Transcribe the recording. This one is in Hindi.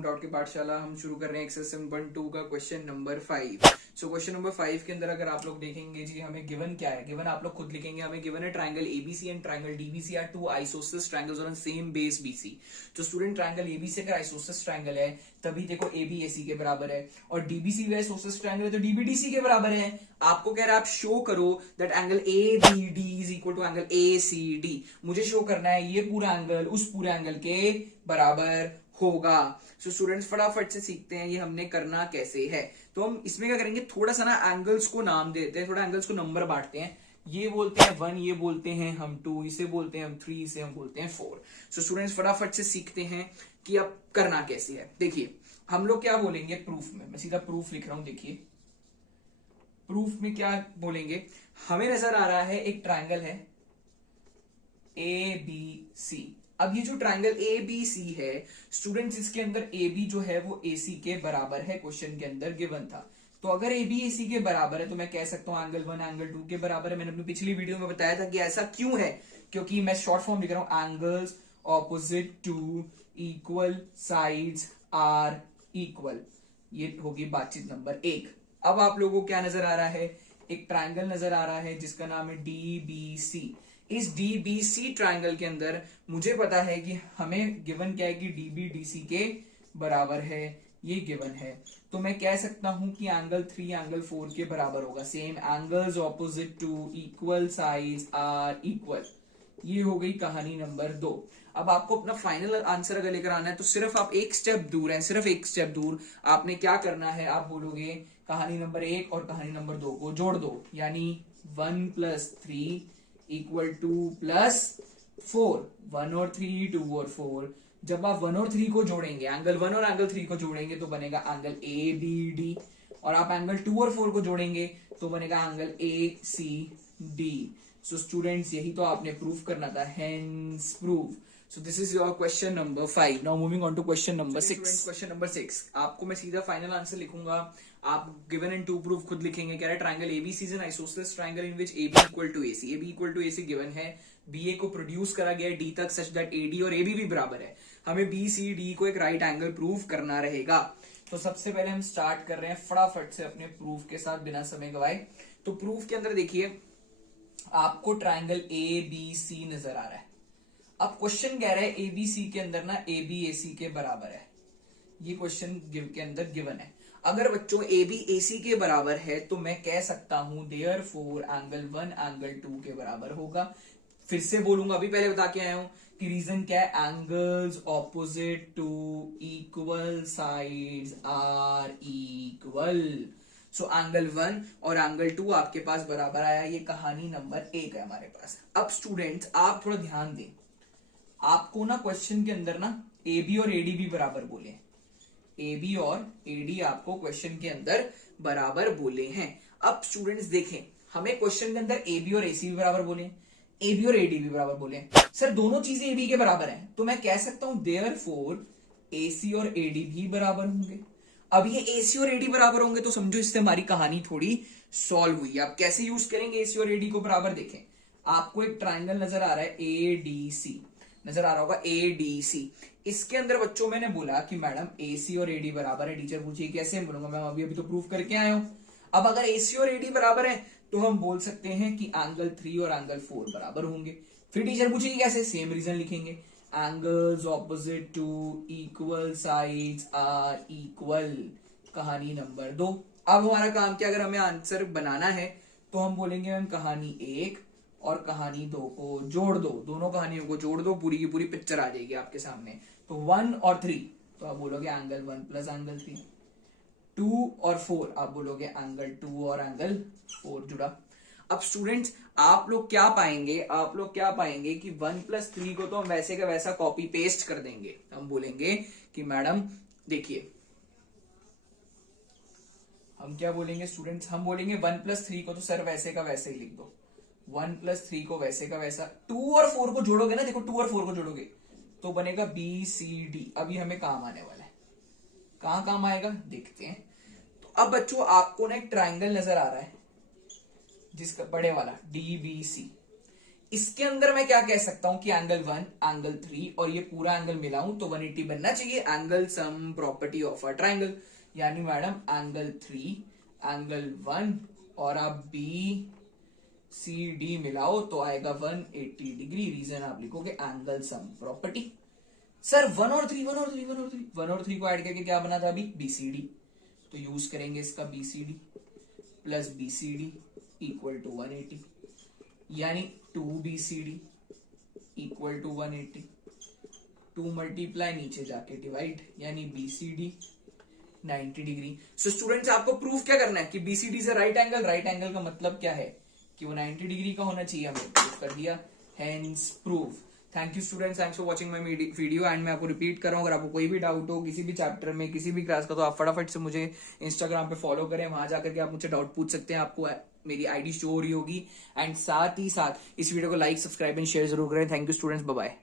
फ्रॉम डाउट की पाठशाला। हम शुरू कर रहे हैं एक्सरसाइज 1.2 का question number 5। So question number 5 के अंदर अगर आप लोग देखेंगे जी, हमें गिवन क्या है। गिवन आप लोग खुद लिखेंगे। हमें गिवन है triangle ABC and triangle DBC are two isosceles triangles on same base BC. तो स्टूडेंट ट्रायंगल एबीसी अगर आइसोसेलेस ट्रायंगल है तभी देखो एबी एसी के बराबर है, और डीबीसी भी आइसोसेलेस ट्रायंगल है तो डीबी डीसी के बराबर है। आपको कह रहा है आप शो करो that angle A B D is equal to angle A C D. मुझे शो करना है ये पूरा एंगल उस पूरे एंगल के बराबर होगा। सो स्टूडेंट्स फटाफट से सीखते हैं ये हमने करना कैसे है। तो हम इसमें क्या करेंगे, थोड़ा सा ना एंगल्स को नाम देते हैं, थोड़ा एंगल्स को नंबर बांटते हैं। ये बोलते हैं 1, ये बोलते हैं हम 2, इसे बोलते हैं हम 3, इसे हम बोलते हैं 4। सो स्टूडेंट्स फटाफट से सीखते हैं कि अब करना कैसे है। देखिए हम लोग क्या बोलेंगे प्रूफ में, मैं सीधा प्रूफ लिख रहा हूं। देखिए प्रूफ में क्या बोलेंगे, हमें नजर आ रहा है एक ट्रायंगल है ए बी सी। अब ये जो ट्रायंगल ए बी सी है स्टूडेंट्स, इसके अंदर ए बी जो है वो ए सी के बराबर है, क्वेश्चन के अंदर गिवन था। तो अगर ए बी ए सी के बराबर है तो मैं कह सकता हूं एंगल 1 एंगल 2 के बराबर है। मैंने अपनी पिछली वीडियो में बताया था कि ऐसा क्यों है, क्योंकि मैं शॉर्ट फॉर्म लिख रहा हूं, angles opposite to equal sides are equal. ये होगी बातचीत नंबर 1। अब आप लोगों को क्या नजर आ रहा है, एक ट्रायंगल नजर आ रहा है जिसका नाम है डीबीसी। इस डीबीसी ट्रायंगल के अंदर मुझे पता है कि हमें गिवन क्या है कि डीबी डीसी के बराबर है, ये गिवन है। तो मैं कह सकता हूं कि एंगल 3 एंगल 4 के बराबर होगा। Same angles opposite to equal sides are equal. ये हो गई कहानी नंबर 2। अब आपको अपना फाइनल आंसर अगर लेकर आना है तो सिर्फ आप एक स्टेप दूर हैं, सिर्फ एक स्टेप दूर। आपने क्या करना है, आप बोलोगे कहानी नंबर 1 और कहानी नंबर 2 को जोड़ दो, यानी 1 + 3 इक्वल टू +4। 1 और 3, 2 और 4। जब आप 1 और 3 को जोड़ेंगे, एंगल 1 और एंगल 3 को जोड़ेंगे तो बनेगा एंगल ए बी डी, और आप एंगल 2 और 4 को जोड़ेंगे तो बनेगा angle A C D. So students यही तो आपने प्रूफ करना था, hence proof. So this is your question number 5. Now moving on to question number 6. Question number 6 आपको मैं सीधा फाइनल आंसर लिखूंगा, आप गिवन एंड टू प्रूफ खुद लिखेंगे। कह रहा है triangle ABC is an isosceles triangle in which AB equal to AC. AB equal to AC given है, बीए को प्रोड्यूस करा गया है डी तक सच दैट एडी और एबी भी बराबर है। हमें बी सी डी को एक राइट एंगल प्रूफ करना रहेगा। तो सबसे पहले हम स्टार्ट कर रहे हैं फटाफट से अपने प्रूफ के साथ बिना समय गवाए। तो प्रूफ के अंदर देखिए आपको ट्रायंगल ए बी सी नजर आ रहा है। अब क्वेश्चन कह रहा है एबीसी के अंदर ना ए बी ए सी के बराबर है, ये क्वेश्चन के अंदर गिवन है। अगर बच्चों ए बी ए सी के बराबर है तो मैं कह सकता हूं देयरफॉर एंगल 1 एंगल 2 के बराबर होगा। फिर से बोलूंगा, अभी पहले बता के आया हूं कि रीजन क्या है, angles opposite to equal sides are equal. So angle 1 और एंगल 2 आपके पास बराबर आया। ये कहानी नंबर 1 है हमारे पास। अब स्टूडेंट्स आप थोड़ा ध्यान दें, आपको ना क्वेश्चन के अंदर ना ए बी और एडी भी बराबर बोले, ए बी और एडी आपको क्वेश्चन के अंदर बराबर बोले हैं। अब स्टूडेंट्स देखें, हमें क्वेश्चन के अंदर ए बी और एसी भी बराबर बोले, ए बी और एडी भी बराबर बोले। सर दोनों चीजें ए बी के बराबर हैं, तो मैं कह सकता हूं देयरफॉर एसी और एडी भी बराबर होंगे। अब ये एसी और एडी बराबर होंगे तो समझो इससे हमारी कहानी थोड़ी सॉल्व हुई। आप कैसे यूज करेंगे एसी और एडी को बराबर, देखें आपको एक ट्राइंगल नजर आ रहा है ए डी सी, नजर आ रहा होगा ए डी सी। इसके अंदर बच्चों मैंने बोला कि मैडम एसी और एडी बराबर है। टीचर पूछिए कैसे, बोलूंगा मैम अभी अभी तो प्रूफ करके आया हूं। अब अगर एसी और एडी बराबर है तो हम बोल सकते हैं कि एंगल 3 और एंगल 4 बराबर होंगे। फिर टीचर पूछिए कैसे, सेम रीजन लिखेंगे, angles opposite to equal sides are equal. कहानी नंबर 2। अब हमारा काम क्या, अगर हमें आंसर बनाना है तो हम बोलेंगे मैम कहानी 1 और कहानी 2 को जोड़ दो, दोनों कहानियों को जोड़ दो, पूरी की पूरी पिक्चर आ जाएगी आपके सामने। तो 1 और 3 तो आप बोलोगे एंगल 1 प्लस एंगल 3। 2 और 4 आप बोलोगे एंगल 2 और एंगल 4 जुड़ा। अब स्टूडेंट्स आप लोग क्या पाएंगे, आप लोग क्या पाएंगे कि 1 + 3 को तो हम वैसे का वैसा कॉपी पेस्ट कर देंगे। हम बोलेंगे कि मैडम देखिए, हम क्या बोलेंगे स्टूडेंट्स, हम बोलेंगे 1 + 3 को तो सर वैसे का वैसे ही लिख दो, 1 + 3 को वैसे का वैसा। 2 और 4 को जोड़ोगे ना, देखो 2 और 4 को जोड़ोगे तो बनेगा बी सी डी। अभी हमें काम आने वाला है, कहां काम आएगा देखते हैं। तो अब बच्चों आपको ना एक ट्राइंगल नजर आ रहा है जिसका बड़े वाला डी बी सी। इसके अंदर मैं क्या कह सकता हूं कि एंगल 1, एंगल 3 और ये पूरा एंगल मिलाऊं तो 180 बनना चाहिए। Angle sum property of a triangle, यानी मैडम एंगल 3, एंगल 1 और आप बी सी डी मिलाओ तो आएगा 180 डिग्री। रीजन आप लिखोगे एंगल सम प्रॉपर्टी। सर 1 और 3 को ऐड करके क्या बना था अभी, बीसीडी, तो यूज करेंगे इसका BCD plus BCD equal to 180, यानी 2BCD इक्वल टू 180, 2 मल्टीप्लाई नीचे जाके डिवाइड, यानी BCD 90 डिग्री। सो स्टूडेंट्स आपको प्रूफ क्या करना है कि BCD से राइट एंगल का मतलब क्या है कि वो 90 डिग्री का होना चाहिए, हमने प्रूफ कर दिया, hence proof. Thank you students, thanks for watching my video. And मैं आपको रिपीट कर रहा हूँ, अगर आपको कोई भी डाउट हो किसी भी चैप्टर में, किसी भी क्लास का, तो आप फटाफट से मुझे इंस्टाग्राम पे फॉलो करें, वहां जाकर के आप मुझसे डाउट पूछ सकते हैं, आपको मेरी आईडी शो हो रही होगी। एंड साथ ही साथ इस वीडियो को लाइक, सब्सक्राइब एंड शेयर जरूर करें। Thank you students, bye bye.